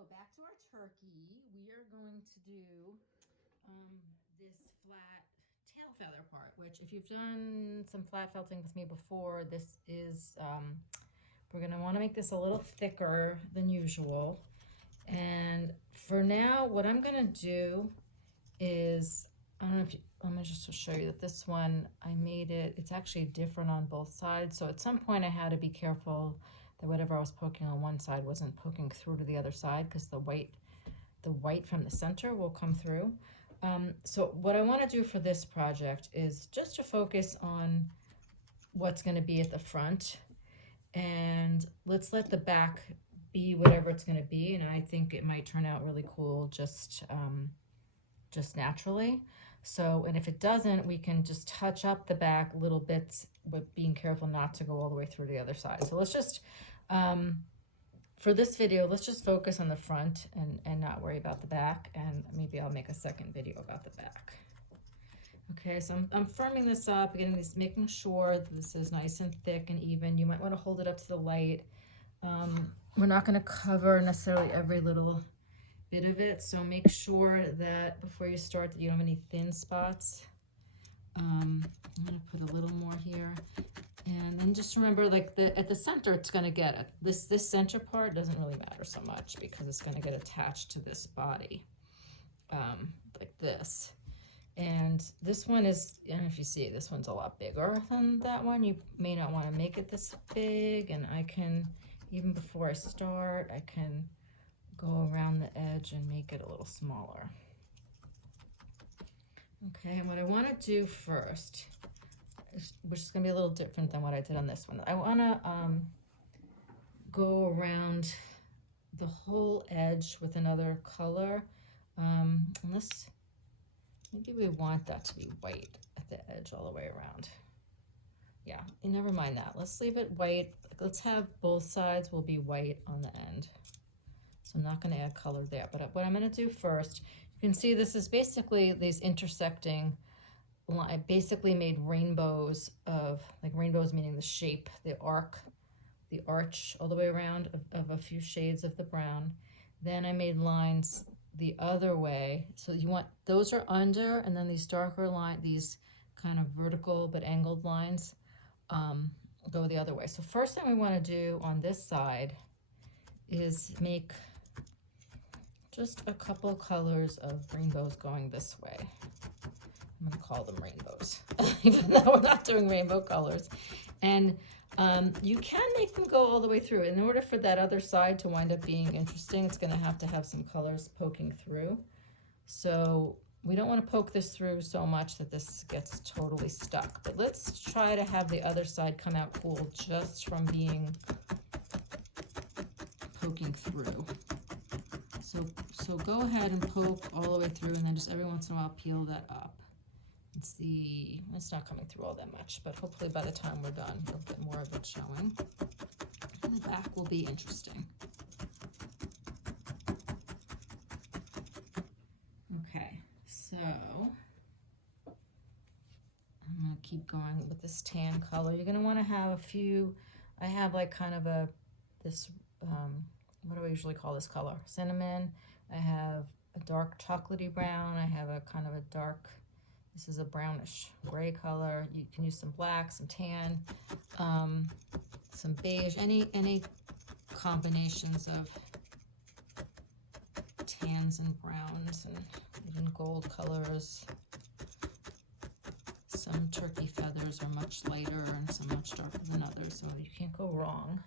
So back to our turkey. We are going to do this flat tail feather part, which if you've done some flat felting with me before, this is, we're gonna wanna make this a little thicker than usual. And for now, what I'm gonna do is, I don't know if you, I'm gonna just show you that this one, I made it, it's actually different on both sides. So at some point I had to be careful that whatever I was poking on one side wasn't poking through to the other side, because the white from the center will come through. So what I want to do for this project is just to focus on what's going to be at the front, and let's let the back be whatever it's going to be. And I think it might turn out really cool just naturally. So, and if it doesn't, we can just touch up the back little bits, but being careful not to go all the way through to the other side. So let's just, for this video, let's just focus on the front and not worry about the back. And maybe I'll make a second video about the back. Okay, so I'm firming this up, getting this, making sure that this is nice and thick and even. You might want to hold it up to the light. We're not going to cover necessarily every little bit of it, so make sure that before you start that you don't have any thin spots. I'm going to put a little more here, and then just remember, like at the center, it's going to get it. This center part doesn't really matter so much because it's going to get attached to this body, like this. And this one is, I don't know if you see, this one's a lot bigger than that one. You may not want to make it this big, and I can, even before I start, I can go around the edge and make it a little smaller. Okay, and what I want to do first, which is going to be a little different than what I did on this one, I want to go around the whole edge with another color. Unless, maybe we want that to be white at the edge all the way around. Yeah, never mind that. Let's leave it white. Let's have both sides will be white on the end. So I'm not going to add color there, but what I'm going to do first, you can see this is basically these intersecting, I basically made rainbows of, like rainbows meaning the shape, the arch all the way around of a few shades of the brown. Then I made lines the other way. So you want, those are under, and then these darker lines, these kind of vertical but angled lines go the other way. So first thing we want to do on this side is make just a couple colors of rainbows going this way. I'm going to call them rainbows, even though we're not doing rainbow colors. And you can make them go all the way through. In order for that other side to wind up being interesting, it's going to have some colors poking through. So we don't want to poke this through so much that this gets totally stuck. But let's try to have the other side come out cool just from being poking through. So go ahead and poke all the way through, and then just every once in a while peel that up. And see, it's not coming through all that much, but hopefully by the time we're done, you'll get more of it showing. And the back will be interesting. Okay, so I'm gonna keep going with this tan color. You're gonna wanna have a few, I have like kind of this, what do I usually call this color? Cinnamon. I have a dark chocolatey brown. I have a kind of a dark, this is a brownish gray color. You can use some black, some tan, some beige, any combinations of tans and browns and even gold colors. Some turkey feathers are much lighter and some much darker than others, so you can't go wrong.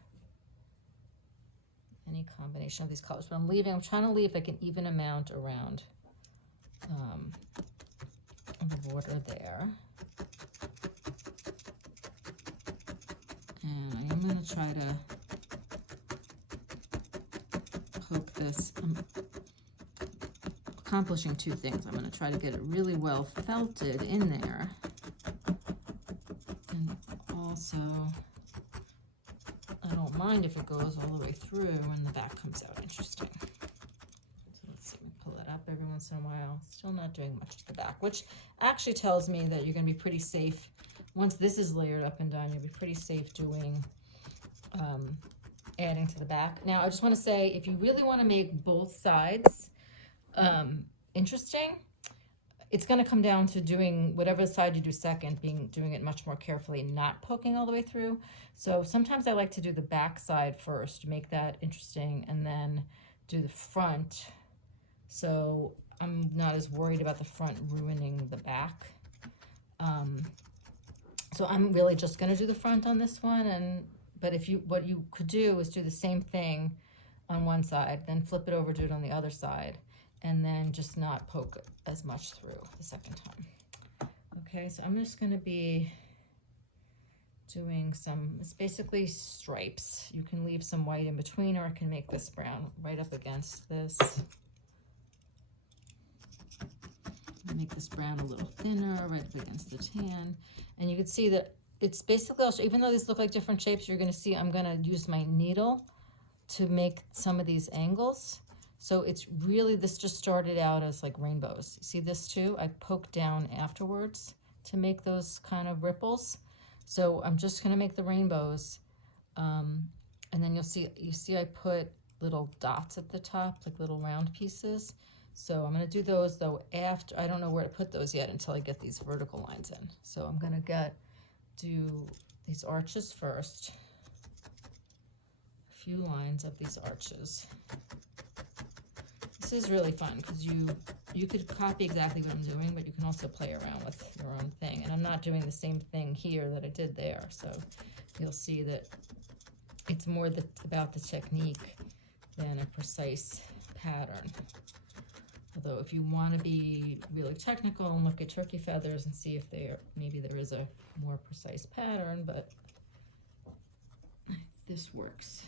Any combination of these colors, but I'm trying to leave like an even amount around the border there. And I am going to try to poke this. I'm accomplishing two things. I'm going to try to get it really well felted in there, and also I don't mind if it goes all the way through and the back comes out interesting. So let's see, we pull it up every once in a while. Still not doing much to the back, which actually tells me that you're going to be pretty safe. Once this is layered up and done, you'll be pretty safe doing adding to the back. Now, I just want to say, if you really want to make both sides interesting, it's going to come down to doing whatever side you do second, doing it much more carefully, not poking all the way through. So sometimes I like to do the back side first, make that interesting, and then do the front. So I'm not as worried about the front ruining the back. So I'm really just going to do the front on this one, but what you could do is do the same thing on one side, then flip it over, do it on the other side, and then just not poke as much through the second time. Okay, so I'm just going to be doing it's basically stripes. You can leave some white in between, or I can make this brown right up against this. Make this brown a little thinner, right up against the tan. And you can see that it's basically also, even though these look like different shapes, you're going to see I'm going to use my needle to make some of these angles. So it's really, this just started out as like rainbows. See this too? I poked down afterwards to make those kind of ripples. So I'm just going to make the rainbows. And then you see I put little dots at the top, like little round pieces. So I'm going to do those though after. I don't know where to put those yet until I get these vertical lines in. So I'm going to do these arches first. A few lines of these arches. This is really fun because you could copy exactly what I'm doing, but you can also play around with your own thing. And I'm not doing the same thing here that I did there. So you'll see that it's more about the technique than a precise pattern. Although if you want to be really technical and look at turkey feathers and see if maybe there is a more precise pattern, but this works.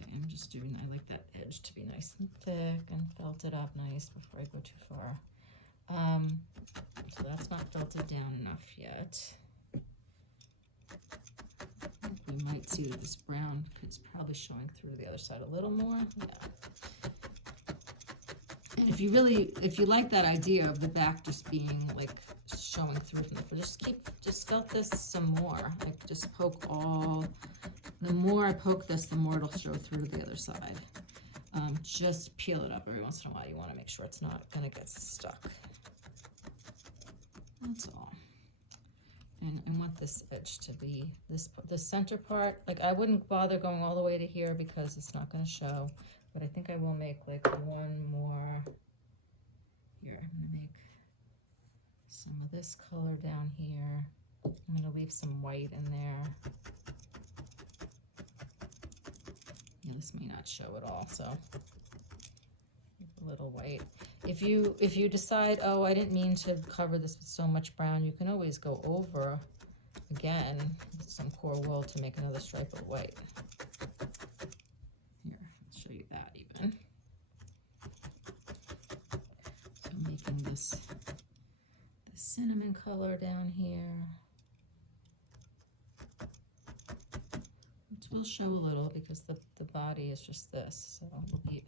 Okay, I'm just doing, I like that edge to be nice and thick and felt it up nice before I go too far. So that's not felted down enough yet. We might see that this brown is probably showing through the other side a little more. Yeah. And if you like that idea of the back just being like showing through from the front, just felt this some more. Like just poke the more I poke this, the more it'll show through to the other side. Just peel it up every once in a while. You want to make sure it's not going to get stuck. That's all. And I want this edge to be the center part. Like I wouldn't bother going all the way to here because it's not going to show. But I think I will make like one more here. I'm going to make some of this color down here. I'm going to leave some white in there. Yeah, this may not show at all, so a little white. If you decide, oh, I didn't mean to cover this with so much brown, you can always go over again with some core wool to make another stripe of white. Here, I'll show you that even. So I'm making this the cinnamon color down here. Which will show a little because the body is just this. So it'll be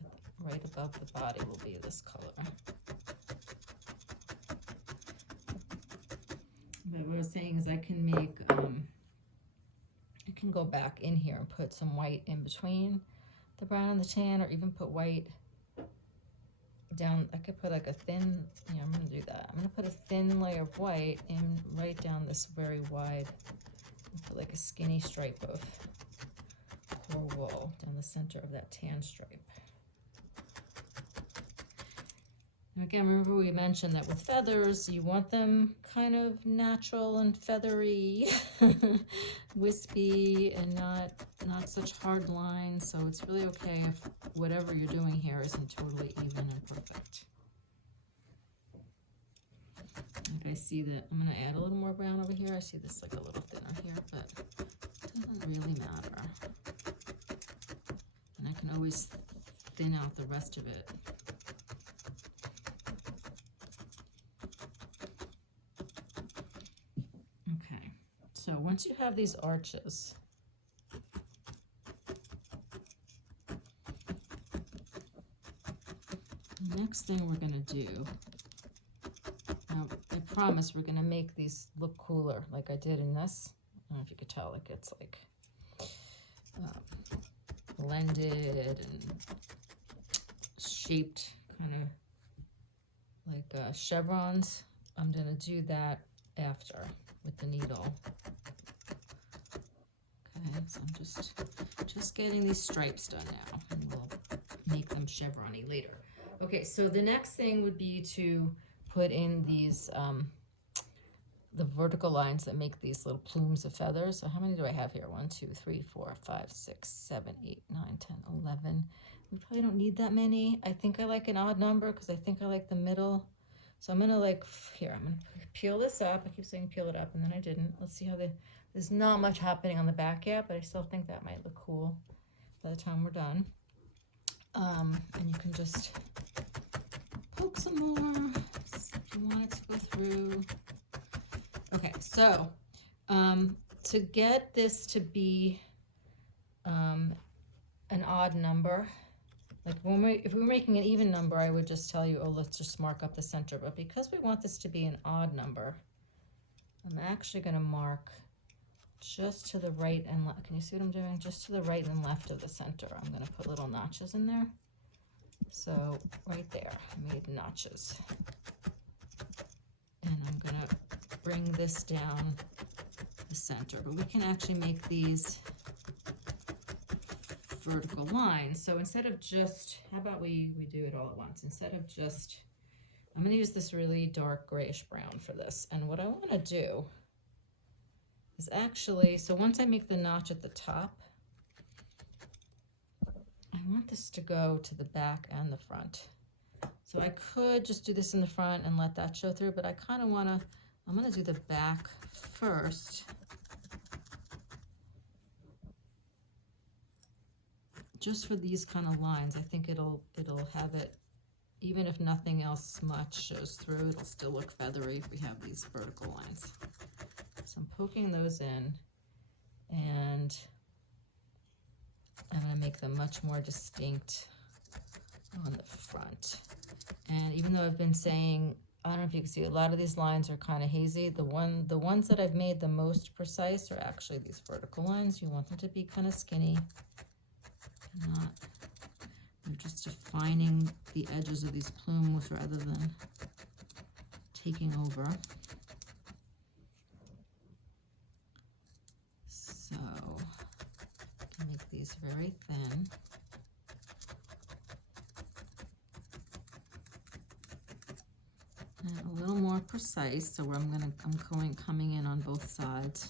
right above the body will be this color. But what I was saying is I can make, I can go back in here and put some white in between the brown and the tan, or even put white down. I could put like a thin, yeah, I'm going to do that. I'm going to put a thin layer of white in right down this very wide, put like a skinny stripe of core wool down the center of that tan stripe. Now again, remember we mentioned that with feathers, you want them kind of natural and feathery, wispy, and not such hard lines. So it's really okay if whatever you're doing here isn't totally even and perfect. Like I see that I'm going to add a little more brown over here. I see this like a little thinner here, but it doesn't really matter. And I can always thin out the rest of it. Okay, so once you have these arches, the next thing we're going to do, now I promise we're going to make these look cooler like I did in this. I don't know if you could tell, like it's like blended and shaped kind of like chevrons. I'm gonna do that after with the needle. Okay, so I'm just getting these stripes done now, and we'll make them chevron-y later. Okay, so the next thing would be to put in these the vertical lines that make these little plumes of feathers. So how many do I have here? 1, 2, 3, 4, 5, 6, 7, 8, 9, 10, 11. We probably don't need that many. I think I like an odd number because I think I like the middle. So I'm gonna I'm gonna peel this up. I keep saying peel it up and then I didn't. Let's see how there's not much happening on the back yet, but I still think that might look cool by the time we're done. And you can just poke some more if you want it to go through. Okay, so to get this to be an odd number, like if we were making an even number, I would just tell you, oh, let's just mark up the center. But because we want this to be an odd number, I'm actually going to mark just to the right and left. Can you see what I'm doing? Just to the right and left of the center. I'm going to put little notches in there. So right there, I made notches. And I'm going to bring this down the center. But we can actually make these vertical lines. So instead of just, how about we do it all at once? Instead of just, I'm going to use this really dark grayish brown for this. And what I want to do is actually, so once I make the notch at the top, I want this to go to the back and the front. So I could just do this in the front and let that show through, but I kind of want to, I'm going to do the back first. Just for these kind of lines, I think it'll have it, even if nothing else much shows through, it'll still look feathery if we have these vertical lines. So I'm poking those in, and I'm going to make them much more distinct on the front. And even though I've been saying, I don't know if you can see, a lot of these lines are kind of hazy. The ones that I've made the most precise are actually these vertical lines. You want them to be kind of skinny. Not, I'm just defining the edges of these plumes rather than taking over. So make these very thin. And a little more precise, so I'm coming in on both sides.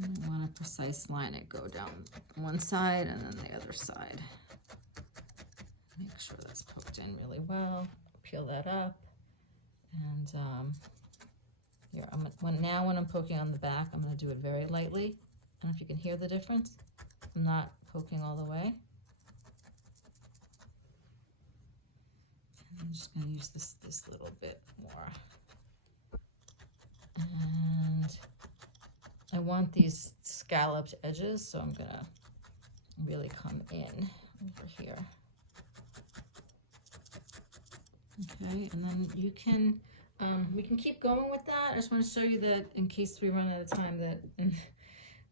I want a precise line. It go down one side and then the other side. Make sure that's poked in really well. Peel that up, and here now when I'm poking on the back, I'm going to do it very lightly. I don't know if you can hear the difference. I'm not poking all the way. And I'm just going to use this little bit more, and I want these scalloped edges, so I'm gonna really come in over here. Okay, and then you can, we can keep going with that. I just want to show you that in case we run out of time,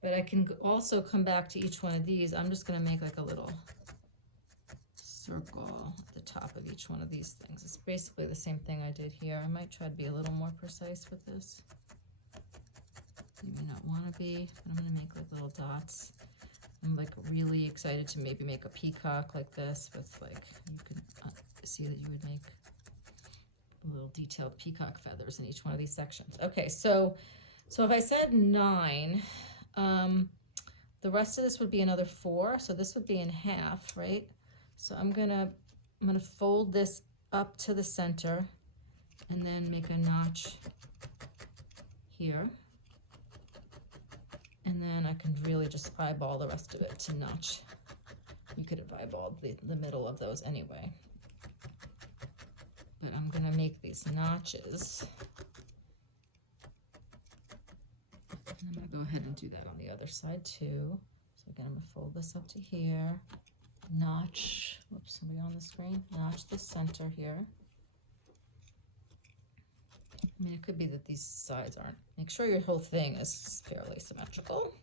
but I can also come back to each one of these. I'm just gonna make like a little circle at the top of each one of these things. It's basically the same thing I did here. I might try to be a little more precise with this. You may not want to be, but I'm going to make like little dots. I'm like really excited to maybe make a peacock like this with like, you can see that you would make little detailed peacock feathers in each one of these sections. Okay, so if I said 9, the rest of this would be another 4, so this would be in half, right? So I'm gonna fold this up to the center and then make a notch here. And then I can really just eyeball the rest of it to notch. You could have eyeballed the middle of those anyway. But I'm going to make these notches. And I'm going to go ahead and do that on the other side too. So again, I'm going to fold this up to here. Notch, whoops, somebody on the screen. Notch the center here. I mean, it could be that these sides aren't. Make sure your whole thing is fairly symmetrical.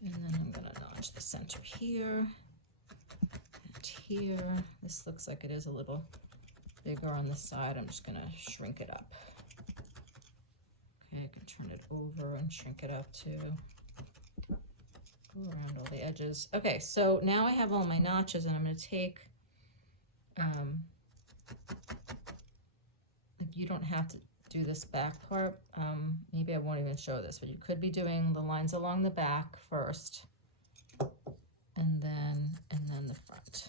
And then I'm gonna notch the center here and here. This looks like it is a little bigger on the side. I'm just gonna shrink it up. Okay, I can turn it over and shrink it up too. Go around all the edges. Okay, so now I have all my notches, and I'm gonna take, like, you don't have to do this back part. Maybe I won't even show this, but you could be doing the lines along the back first, and then the front.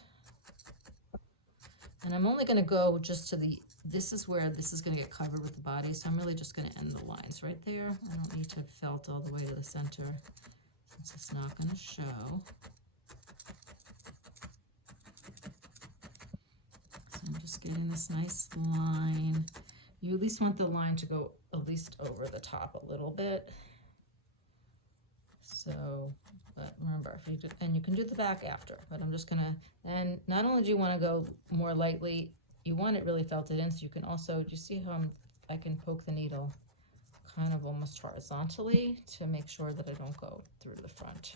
And I'm only going to go just to the, this is where this is going to get covered with the body, so I'm really just going to end the lines right there. I don't need to felt all the way to the center since it's not going to show. So I'm just getting this nice line. You at least want the line to go at least over the top a little bit. So, but remember, if you do, and you can do the back after, but I'm just gonna, and not only do you want to go more lightly, you want it really felted in, so you can also, do you see how I can poke the needle kind of almost horizontally to make sure that I don't go through the front.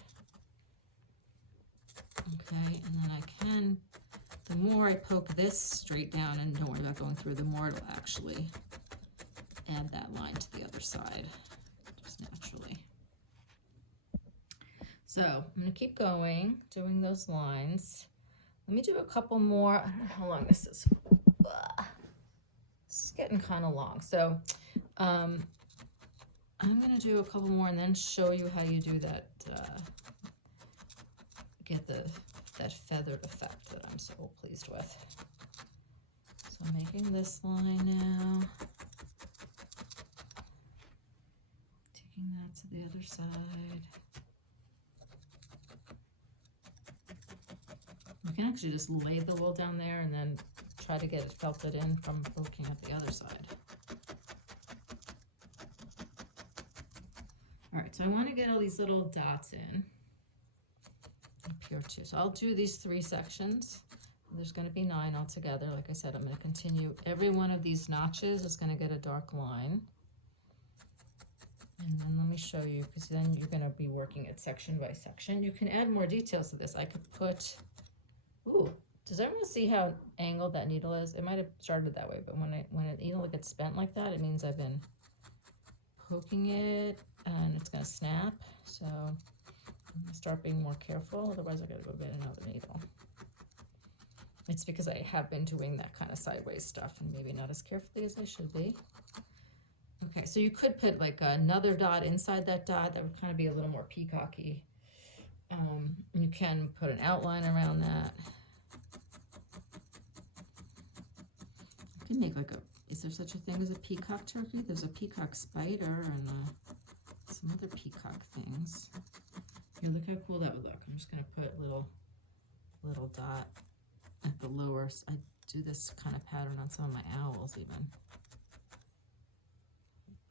Okay, and then I can, the more I poke this straight down and don't worry about going through, the more it'll actually add that line to the other side, just naturally. So I'm going to keep going, doing those lines. Let me do a couple more. I don't know how long this is. This is getting kind of long. So I'm going to do a couple more and then show you how you do that, get that feathered effect that I'm so pleased with. So I'm making this line now. Taking that to the other side. You can actually just lay the wool down there and then try to get it felted in from poking at the other side. All right, so I want to get all these little dots in up here too. So I'll do these 3 sections. There's going to be 9 altogether. Like I said, I'm going to continue. Every one of these notches is going to get a dark line. And then let me show you, because then you're going to be working it section by section. You can add more details to this. I could put, ooh, does everyone see how angled that needle is? It might have started that way, but when a needle gets bent like that, it means I've been poking it and it's going to snap. So I'm going to start being more careful. Otherwise, I got to go get another needle. It's because I have been doing that kind of sideways stuff and maybe not as carefully as I should be. Okay, so you could put like another dot inside that dot. That would kind of be a little more peacocky. You can put an outline around that. You can make like a, is there such a thing as a peacock turkey? There's a peacock spider and some other peacock things. Here, look how cool that would look. I'm just gonna put a little dot at the lower. I do this kind of pattern on some of my owls even.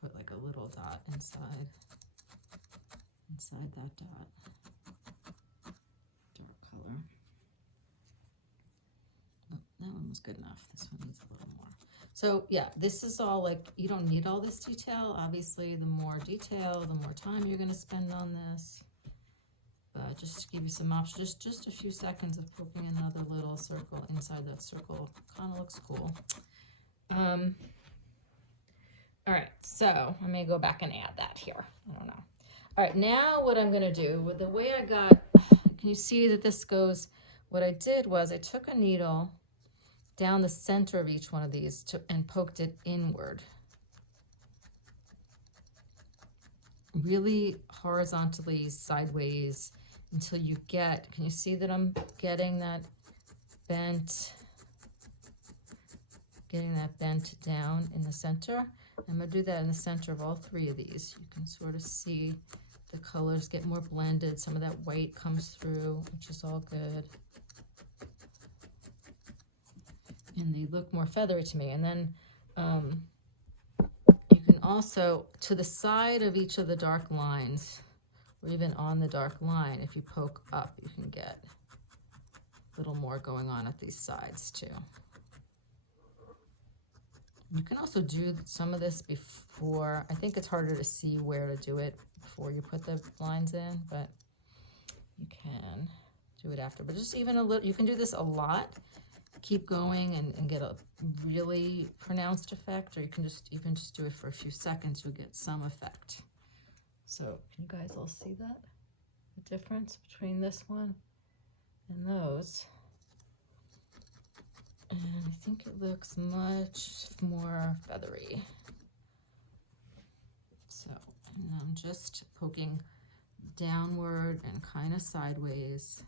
Put like a little dot inside that dot. Dark color. Oh, that one was good enough. This one needs a little more. So yeah, this is all like, you don't need all this detail. Obviously, the more detail, the more time you're going to spend on this. But just to give you some options, just a few seconds of poking another little circle inside that circle kind of looks cool. All right, so I may go back and add that here. I don't know. All right, now what I'm going to do, with the way I got, can you see that this goes, what I did was I took a needle down the center of each one of these and poked it inward. Really horizontally, sideways, until you get, can you see that I'm getting that bent down in the center? I'm going to do that in the center of all 3 of these. You can sort of see the colors get more blended. Some of that white comes through, which is all good. And they look more feathery to me. And then you can also, to the side of each of the dark lines, or even on the dark line, if you poke up, you can get a little more going on at these sides too. You can also do some of this before. I think it's harder to see where to do it before you put the lines in, but you can do it after, but just even a little, you can do this a lot, keep going and get a really pronounced effect, or you can just even just do it for a few seconds, you'll get some effect. So can you guys all see that? The difference between this one and those. And I think it looks much more feathery. So, and I'm just poking downward and kind of sideways.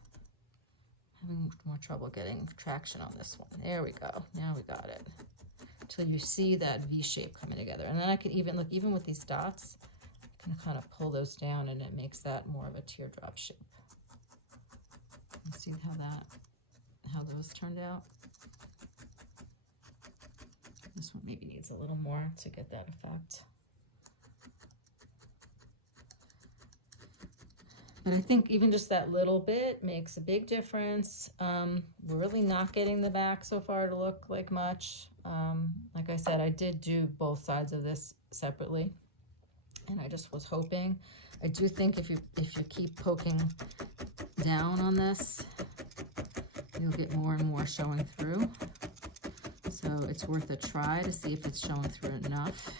Having more trouble getting traction on this one. There we go. Now we got it. Until you see that V shape coming together. And then I can even look, even with these dots, I can kind of pull those down and it makes that more of a teardrop shape. See how those turned out? This one maybe needs a little more to get that effect. But I think even just that little bit makes a big difference. We're really not getting the back so far to look like much. Like I said, I did do both sides of this separately, and I just was hoping. I do think if you keep poking down on this, you'll get more and more showing through. So it's worth a try to see if it's showing through enough.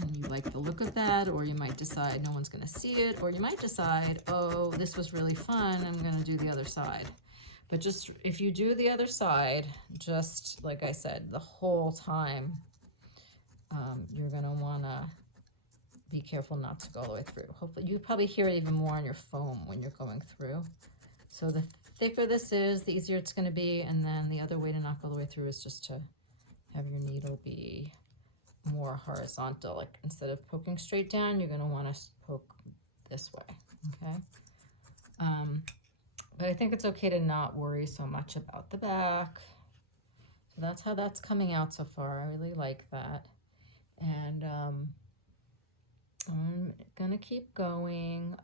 And you like the look of that, or you might decide no one's going to see it, or you might decide, oh, this was really fun, I'm going to do the other side. But just if you do the other side, just like I said, the whole time, you're going to want to be careful not to go all the way through. Hopefully, you probably hear it even more on your foam when you're going through. So the thicker this is, the easier it's going to be. And then the other way to not go all the way through is just to have your needle be more horizontal. Like instead of poking straight down, you're going to want to poke this way. Okay. But I think it's okay to not worry so much about the back. So that's how that's coming out so far. I really like that. And I'm gonna keep going.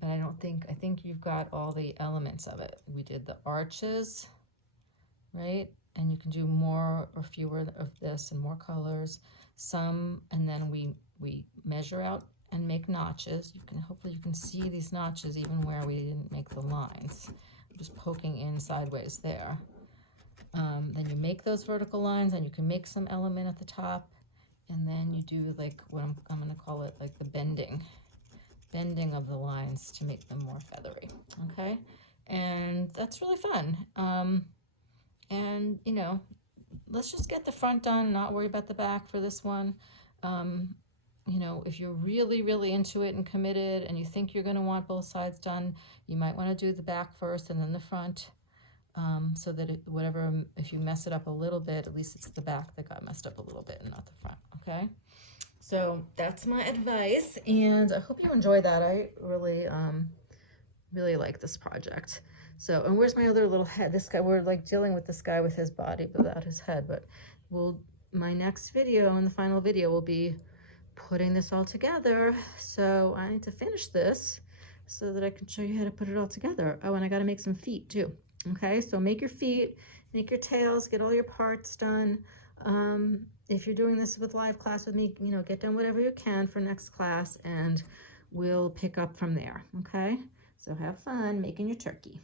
But I think you've got all the elements of it. We did the arches, right? And you can do more or fewer of this and more colors. Some, and then we measure out and make notches. Hopefully you can see these notches even where we didn't make the lines. I'm just poking in sideways there. Then you make those vertical lines, and you can make some element at the top, and then you do like what I'm going to call it, like the bending of the lines to make them more feathery. Okay, and that's really fun. And you know, let's just get the front done, not worry about the back for this one. You know, if you're really, really into it and committed, and you think you're going to want both sides done, you might want to do the back first and then the front. So that if you mess it up a little bit, at least it's the back that got messed up a little bit and not the front. Okay, so that's my advice, and I hope you enjoy that. I really really like this project. So, and where's my other little head? This guy, we're like dealing with this guy with his body without his head, but my next video and the final video will be putting this all together. So I need to finish this so that I can show you how to put it all together. Oh, and I got to make some feet too. Okay, so make your feet, make your tails, get all your parts done. If you're doing this with live class with me, you know, get done whatever you can for next class, and we'll pick up from there. Okay, so have fun making your turkey.